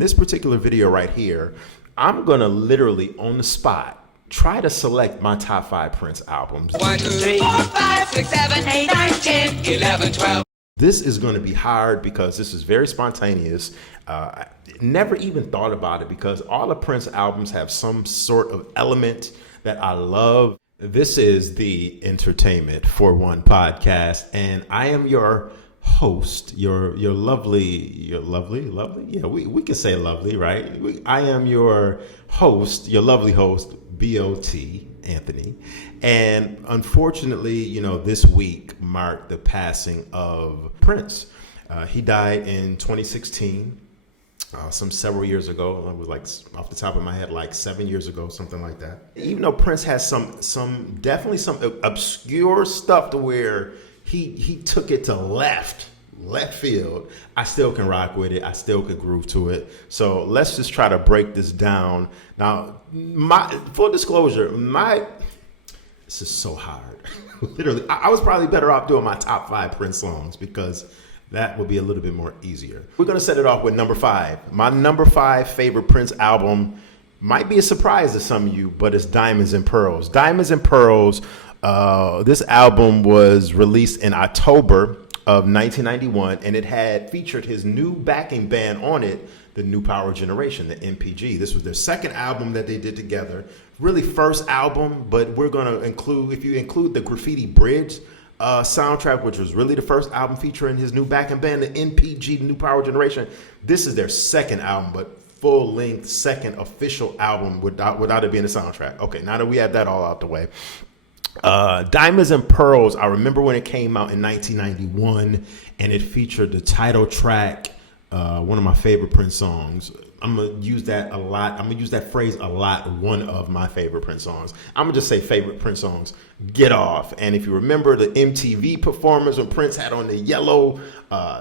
this particular video right here, I'm going to literally on the spot try to select my top 5 Prince albums. 1, 2, 3, 4, 5, 6, 7, 8, 9, 10, 11, 12. This is going to be hard because this is very spontaneous. I never even thought about it because all the Prince albums have some sort of element that I love. This is the Entertainment for One podcast, and I am your host, your lovely. Yeah, we can say lovely, right? I am your host, your lovely host, B.O.T. Anthony. And unfortunately, this week marked the passing of Prince. He died in 2016. Several years ago. It was like off the top of my head, like 7 years ago, something like that. Even though Prince has some definitely some obscure stuff to where he took it to left field, I still can rock with it. I still can groove to it. So let's just try to break this down. Now, my full disclosure, this is so hard. Literally, I was probably better off doing my top 5 Prince songs because that would be a little bit more easier. We're going to set it off with number 5. My number 5 favorite Prince album might be a surprise to some of you, but it's Diamonds and Pearls. Diamonds and Pearls, this album was released in October of 1991, and it had featured his new backing band on it, the New Power Generation, the NPG. This was their second album that they did together. Really first album, but we're going to include, if you include the Graffiti Bridge soundtrack, which was really the first album featuring his new backing band, the NPG, New Power Generation. This is their second album, but full-length second official album without it being a soundtrack. Okay, now that we have that all out the way. Diamonds and Pearls, I remember when it came out in 1991, and it featured the title track, one of my favorite Prince songs. I'm going to use that a lot. I'm going to use that phrase a lot. One of my favorite Prince songs. I'm going to just say favorite Prince songs. Get Off. And if you remember the MTV performance when Prince had on the yellow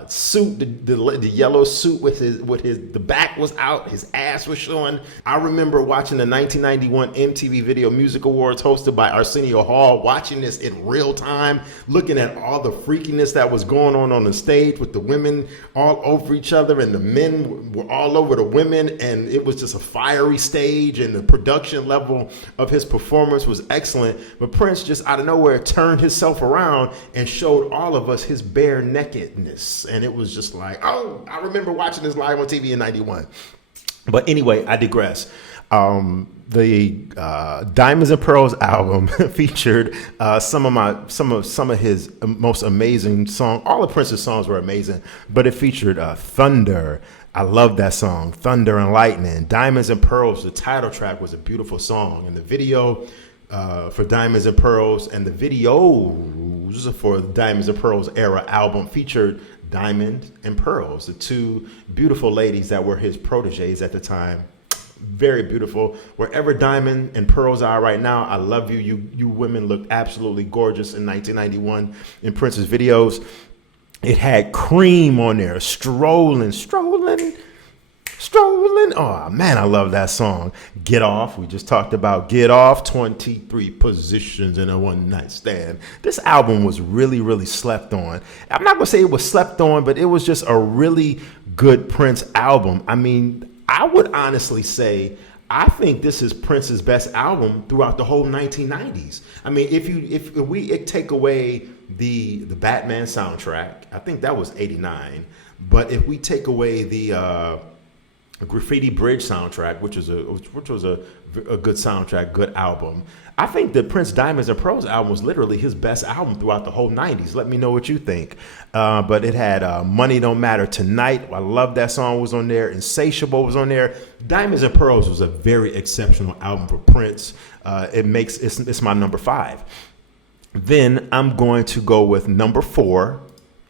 suit, the yellow suit with the back was out, his ass was showing. I remember watching the 1991 MTV Video Music Awards hosted by Arsenio Hall, watching this in real time, looking at all the freakiness that was going on the stage with the women all over each other and the men were all over the women, and it was just a fiery stage, and the production level of his performance was excellent. But Prince just out of nowhere turned himself around and showed all of us his bare nakedness. And it was just like, oh, I remember watching this live on TV in 91. But anyway, I digress. The Diamonds and Pearls album featured some of his most amazing songs. All of Prince's songs were amazing, but it featured Thunder. I love that song, Thunder and Lightning. Diamonds and Pearls, the title track, was a beautiful song. And the video for Diamonds and Pearls and the videos for the Diamonds and Pearls era album featured Diamond and Pearls, the two beautiful ladies that were his proteges at the time. Very beautiful. Wherever Diamond and Pearls are right now, I love you. You women look absolutely gorgeous in 1991 in Prince's videos. It had Cream on there, strolling. Oh man, I love that song. Get Off. We just talked about Get Off. 23 positions in a one night stand. This album was really, really slept on. I'm not gonna say it was slept on, but it was just a really good Prince album. I mean, I would honestly say I think this is Prince's best album throughout the whole 1990s. I mean, if we take away the Batman soundtrack, I think that was 89. But if we take away the Graffiti Bridge soundtrack, which was a good soundtrack, good album, I think the Prince Diamonds and Pearls album was literally his best album throughout the whole 90s. Let me know what you think. But it had Money Don't Matter Tonight. I love that song was on there. Insatiable was on there. Diamonds and Pearls was a very exceptional album for Prince. It's my number 5. Then I'm going to go with number 4.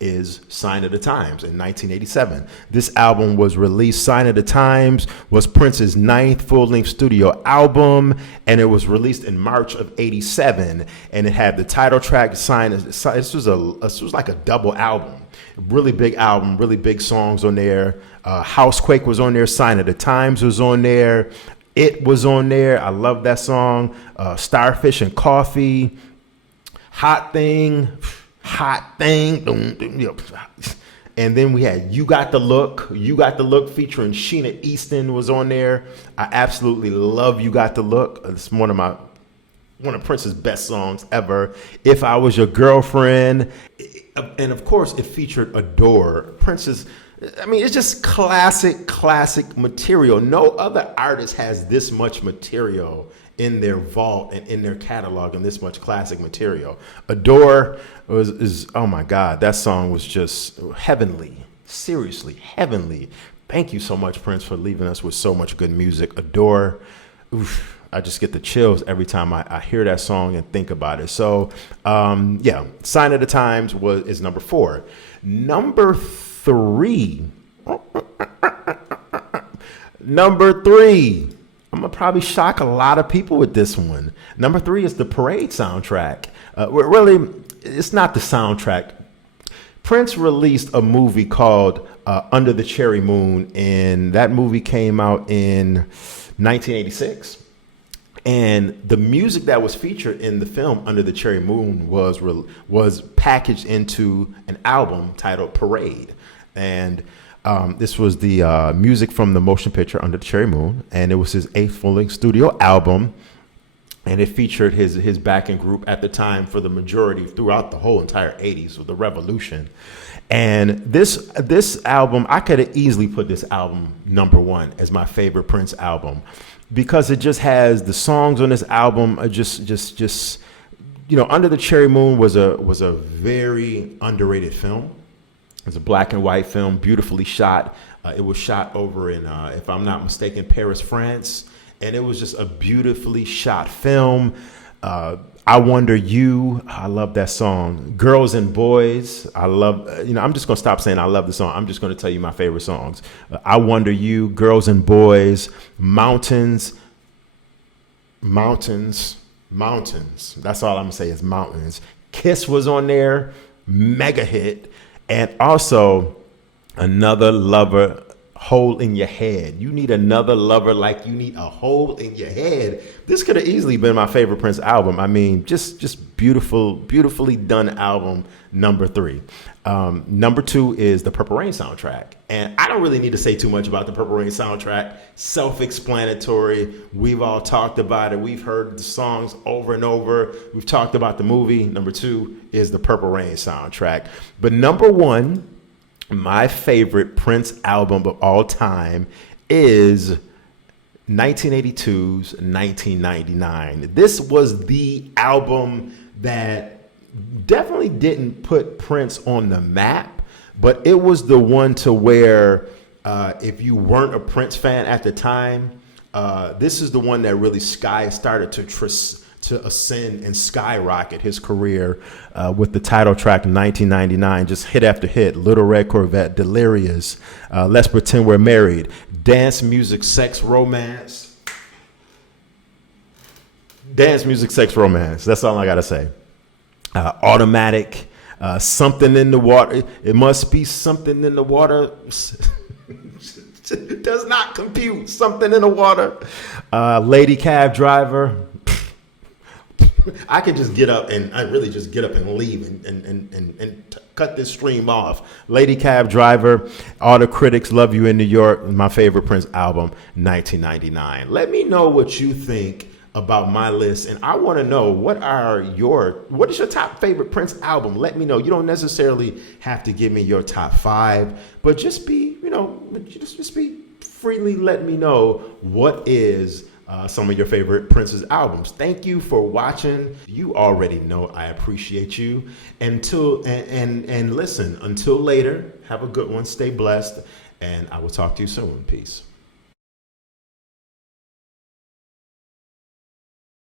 Is Sign of the Times in 1987. This album was released. Sign of the Times was Prince's 9th full-length studio album, and it was released in March of 87. And it had the title track, Sign. This was like a double album. Really big album, really big songs on there. Housequake was on there. Sign of the Times was on there. It was on there. I love that song. Starfish and Coffee. Hot Thing. And then we had You Got the Look. You Got the Look featuring Sheena Easton was on there. I absolutely love You Got the Look. It's one of Prince's best songs ever. If I Was Your Girlfriend. And of course, it featured Adore. Prince's, I mean, it's just classic material. No other artist has this much material in their vault and in their catalog and this much classic material. Adore is oh my God, that song was just heavenly. Seriously, heavenly. Thank you so much, Prince, for leaving us with so much good music. Adore, oof. I just get the chills every time I hear that song and think about it. So, yeah, Sign of the Times is number 4. Number 3. Number 3. I'm going to probably shock a lot of people with this one. Number 3 is the Parade soundtrack. Really, it's not the soundtrack. Prince released a movie called Under the Cherry Moon, and that movie came out in 1986. And the music that was featured in the film Under the Cherry Moon was packaged into an album titled Parade. And this was the music from the motion picture Under the Cherry Moon. And it was his 8th full-length studio album. And it featured his backing group at the time for the majority throughout the whole entire 80s with the revolution. And this album, I could have easily put this album number 1 as my favorite Prince album, because it just has the songs on this album are just you know, Under the Cherry Moon was a very underrated film. It's a black and white film, beautifully shot. It was shot over in, if I'm not mistaken, Paris, France. And it was just a beautifully shot film. I Wonder You, I love that song. Girls and Boys, I love, you know, I'm just going to stop saying I love the song. I'm just going to tell you my favorite songs. I Wonder You, Girls and Boys, Mountains. That's all I'm going to say is Mountains. Kiss was on there, mega hit. And also Another Lover, Hole in Your Head. You need another lover like you need a hole in your head. This could have easily been my favorite Prince album. I mean, just beautifully done album, number 3. Number 2 is the Purple Rain soundtrack. And I don't really need to say too much about the Purple Rain soundtrack. Self-explanatory. We've all talked about it. We've heard the songs over and over. We've talked about the movie. Number 2 is the Purple Rain soundtrack. But number 1, my favorite Prince album of all time is 1982's 1999. This was the album that definitely didn't put Prince on the map, but it was the one to where if you weren't a Prince fan at the time, this is the one that really started to ascend and skyrocket his career with the title track 1999, just hit after hit. Little Red Corvette, Delirious, Let's Pretend We're Married, Dance Music, Sex, Romance. Dance Music, Sex, Romance. That's all I got to say. Automatic, Something in the Water. It must be something in the water. Does not compute. Something in the water. Lady Cab Driver. I could just get up and leave and cut this stream off. Lady Cab Driver, All the Critics Love You in New York, my favorite Prince album, 1999. Let me know what you think about my list, and I want to know what is your top favorite Prince album? Let me know. You don't necessarily have to give me your top 5, but just be freely let me know what is some of your favorite Prince's albums. Thank you for watching. You already know I appreciate you. Listen, until later, have a good one. Stay blessed, and I will talk to you soon. Peace.